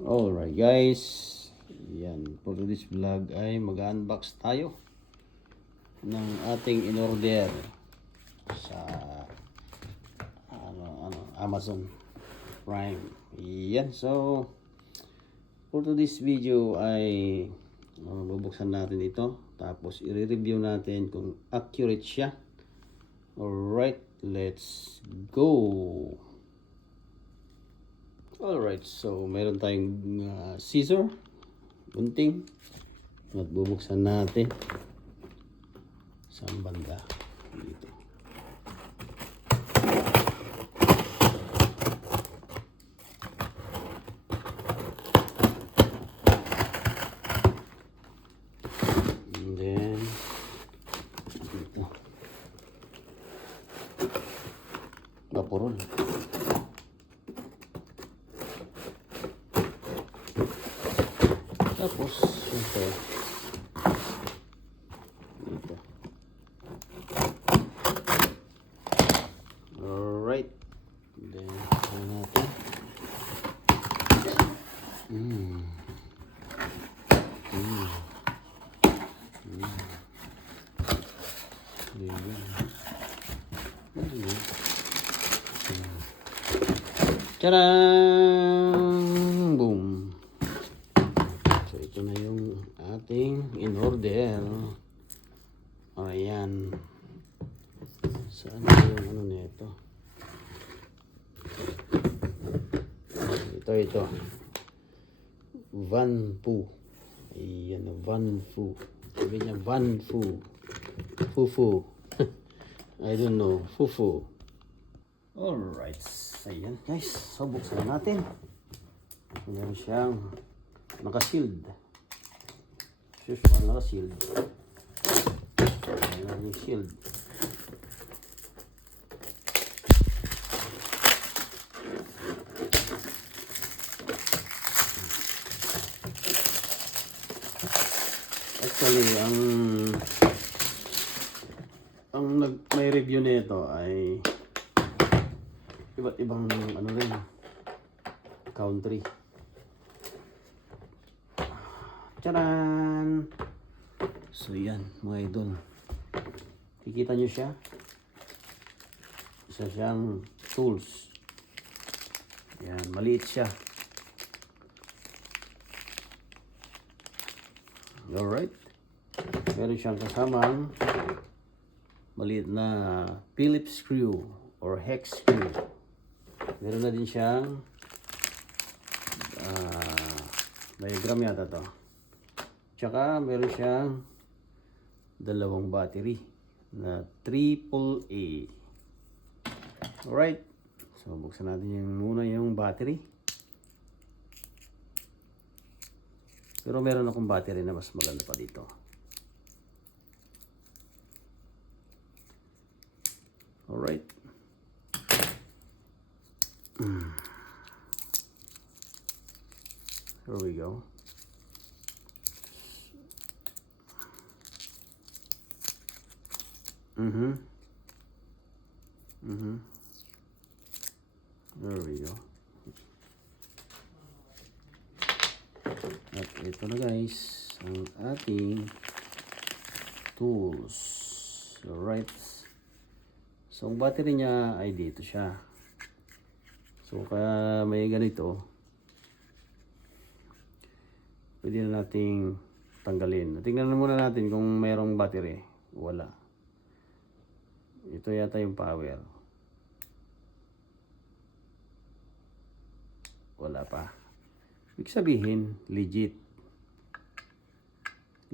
Alright guys, yan, for this vlog ay mag-unbox tayo ng ating in-order sa Amazon Prime. Yan, so for this video ay bubuksan natin ito, tapos i-review natin kung accurate siya. Alright, let's go. Alright, so meron tayong scissor, gunting, at bubuksan natin sa banda dito. And then dito vaporol. Tapos ito dito. Alright, then ito natin. Tadaan! Boom! So ito na yung ating in-order. Ayan. Saan yung ano nito? Ito. Van Fu. Ayan, Van Fu. Sabi niya Van Fu. Fufu. I don't know. Fufu. Alright. Ayan guys. So buksan natin. Meron siyang naka-shield. Usual naka-shield. Ayan yung shield. Actually, may review nito ay iba't ibang ano rin, country. Tcharan! So yan mga idol, kikita nyo siya, isa siyang tools. Yan, maliit siya. Alright, meron siyang kasamang maliit na Phillips screw or hex screw. Meron na din siyang diagram yata to. Tsaka meron siyang dalawang battery na AAA. Alright, so buksan natin muna yung battery. Pero meron akong battery na mas maganda pa dito. Alright. Here we go. There we go. At ito na guys, ang ating tools. Alright. So ang battery niya ay dito siya. So kaya may ganito, pwede na nating tanggalin. Tingnan muna natin kung mayroong battery. Wala. Ito yata yung power. Wala pa. Ibig sabihin, legit.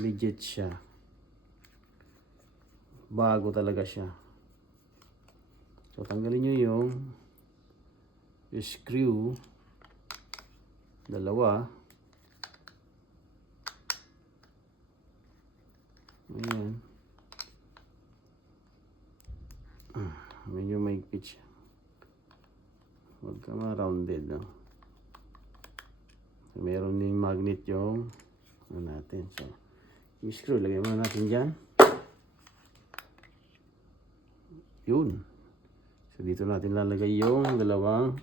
Legit siya. Bago talaga siya. So tanggalin nyo yung screw. Dalawa. Ayan. Medyo may pitch. Huwag ka ma-rounded, no? So, meron din magnet yung natin. So, yung screw, lagay muna natin dyan. Yun. So, dito natin lalagay yung dalawang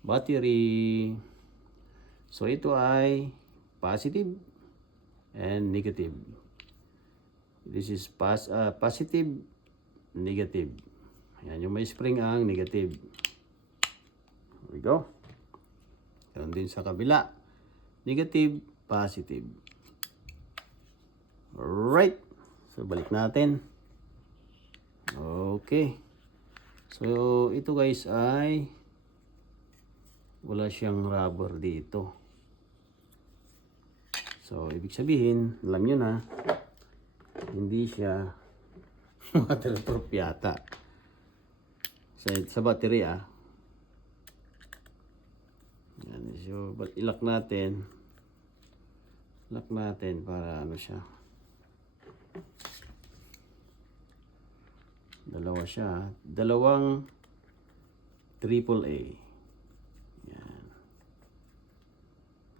battery. So ito ay positive and negative. This is positive, negative. Ayan, yung may spring ang negative. There we go. Ganun din sa kabila. Negative, positive. Alright. So balik natin. Okay. So ito guys ay wala siyang rubber dito. So ibig sabihin, alam nyo na, hindi siya waterproof yata. Sa battery Yan, so ilak natin. Lock natin para ano siya. Dalawa siya. Dalawang AAA. Yan.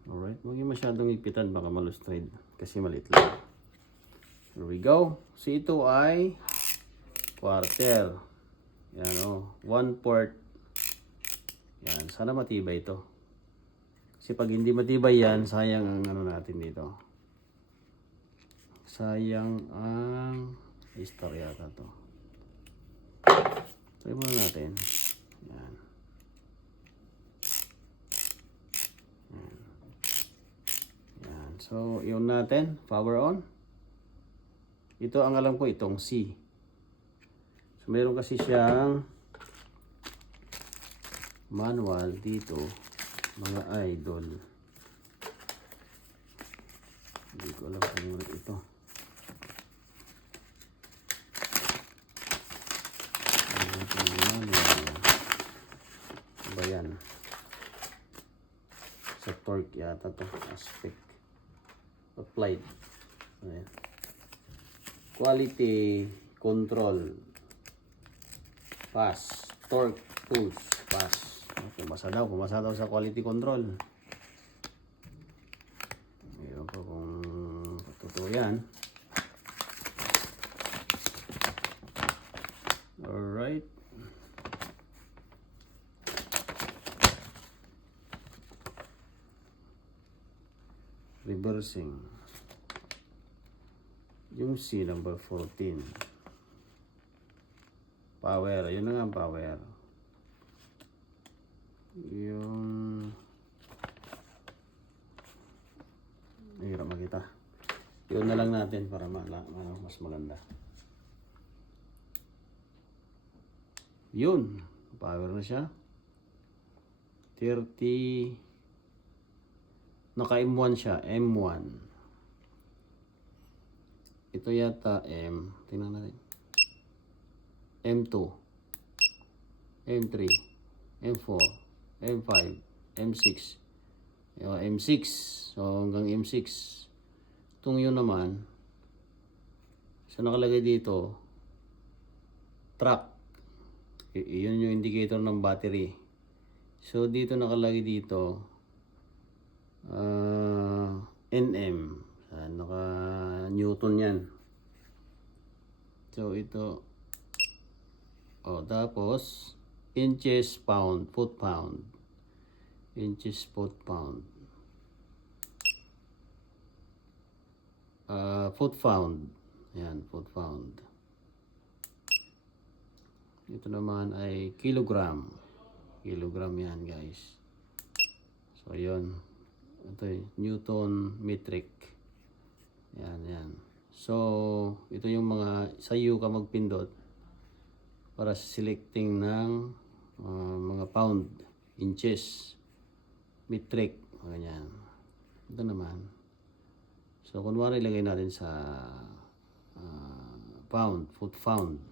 Alright. Huwag yung masyadong ipitan. Baka malustrade. Kasi maliit lang. Here we go. So ito ay quarter. Yan o. 1/4. Yan. Sana matibay ito. Kasi pag hindi matibay yan, sayang ang ano natin dito. Sayang ang star yata to. Try muna natin. Yan. Yan. So, yun natin. Power on. Ito ang alam ko, itong C. So, meron kasi siyang manual dito. Mga idol. Hindi ko alam kung ano ito. Ba yan? Sa torque yata to. Aspect. Applied. Ayan. Quality control. Pass. Torque tools. Pass. Pumasa daw sa quality control. Mayroon pa kung totoo yan. Alright. Reversing. Yung C number 14. Power. Yun na nga ang power. Yung hirap makita. Yun na lang natin para mas maganda. Yun. Power na siya. 30. Naka M1 siya. M1. Ito yata M. Tingnan natin. M2. M3. M4. M5. M6. M6. So hanggang M6. Itong yun naman. So nakalagay dito. Track. Yun yung indicator ng battery. So dito nakalagay dito. NM. Naka Newton yan. So ito. Tapos inches pound, foot pound. Inches foot pound. Foot pound. Yan, foot pound. Ito naman ay kilogram. Kilogram yan, guys. So yun. Ito Newton metric. Yan. So ito yung mga sa iyo ka magpindot para sa selecting ng mga pound, inches, metric, ganyan. Ito naman. So kunwari ilagay natin sa pound, foot pound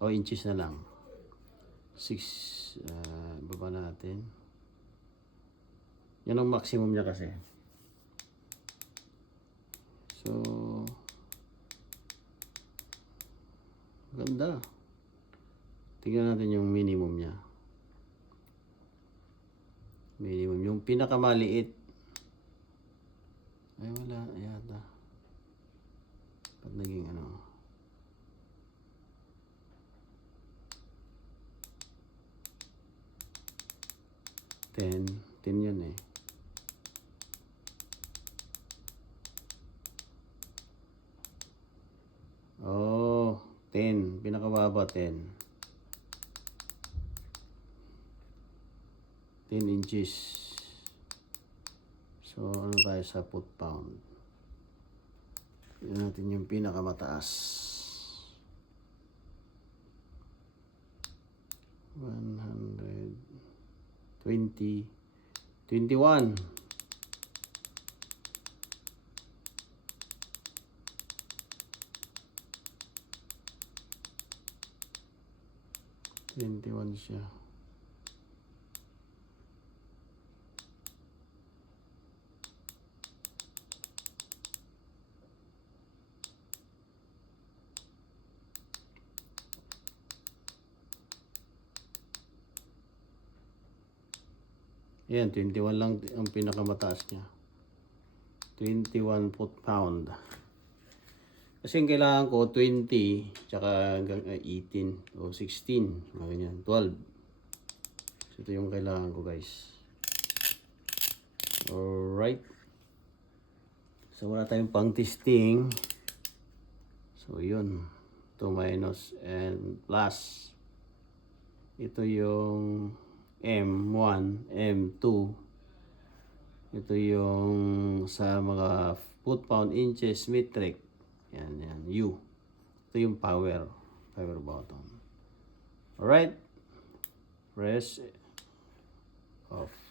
o inches na lang. 6 baba natin. Yan ang maximum niya kasi. So ganda. Tingnan natin yung minimum niya. Minimum. Yung pinakamaliit. Ay wala. Yata. Ba't naging ano? 10 yun eh. mababa 10. 10 inches. So, ano tayo sa foot pound? Tignan natin yung pinakamataas. 120, 21. Siya. Ayan, 21 lang ang pinakamataas niya. 21 foot pound. Kasi ang kailangan ko 20, tsaka hanggang 18 o 16, ganyan, 12. So ito yung kailangan ko, guys. Alright. So wala tayong pang testing. So yun. 2 minus and plus. Ito yung M1, M2. Ito yung sa mga foot pound, inches, metric. Yan, U. Ito yung power button. Alright. Press off.